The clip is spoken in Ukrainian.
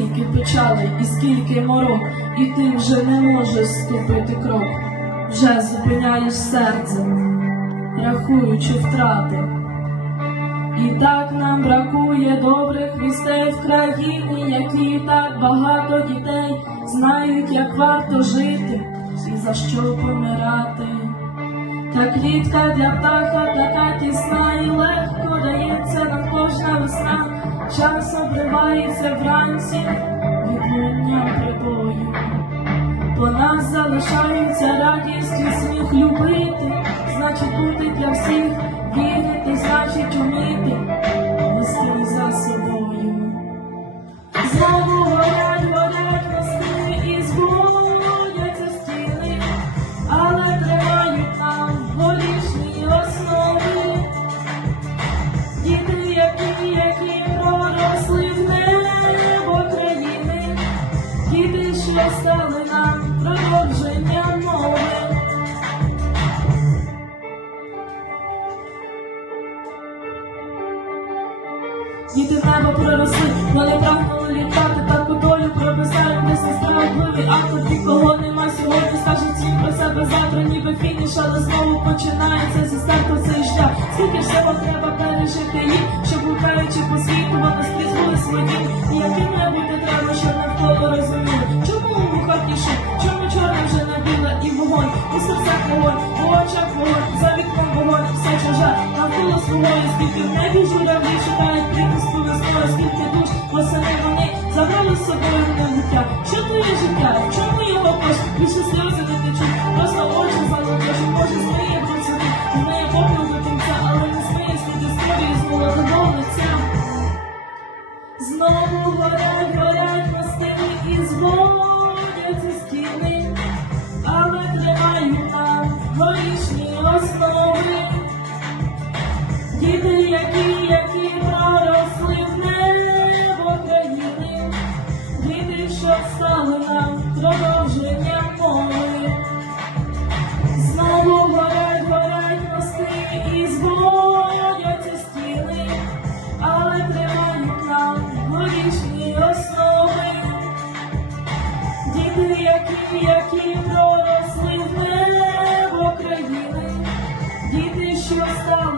скільки печалей і скільки морок, і ти вже не можеш ступити крок, вже зупиняєш серце, рахуючи втрати. І так нам бракує добрих вістей в країні, які так багато дітей знають, як варто жити і за що помирати. Та клітка для птаха така тісна і легко дається нам кожна весна, час обривається вранці відлунням прибою. По нас залишається радість і сміх любити, значить бути для всіх, вірити, значить уміти, нам продовженням мови. Діти в небо проросли, вони прагнули літати, таку долю прописають десь несправедливий акт, тобі кого нема сьогодні, скажуть всім про себе завтра, ніби фініш, але знову починається зі старту цей шлях. Скільки всього треба пережити їм, щоб гукаючи по світу, вони скрізь були свої. І яким має бути треба, щоб навколо розуміли. І вогонь, у серцях вогонь, у очах вогонь, за вікном вогонь, все чуже, навколо свого, і скільки в небі журавлі шукають припуску весною, скільки душ, восени вони забрали з собою на життя. Що твоє життя? Чому його кошт? Більше сльози не течуть, просто очі залежать, може змиє процеси, змиє попіл до кінця, але не змиє слід історії з молодого лиця. Знову горять, Діти, які, які поросли в небо країни, діти, що стали нам продовження мови. Знову горять, горять мости і збояться стіни, але тримають нам горішні основи. Діти, які, які проросли в небо країни, діти, що стали.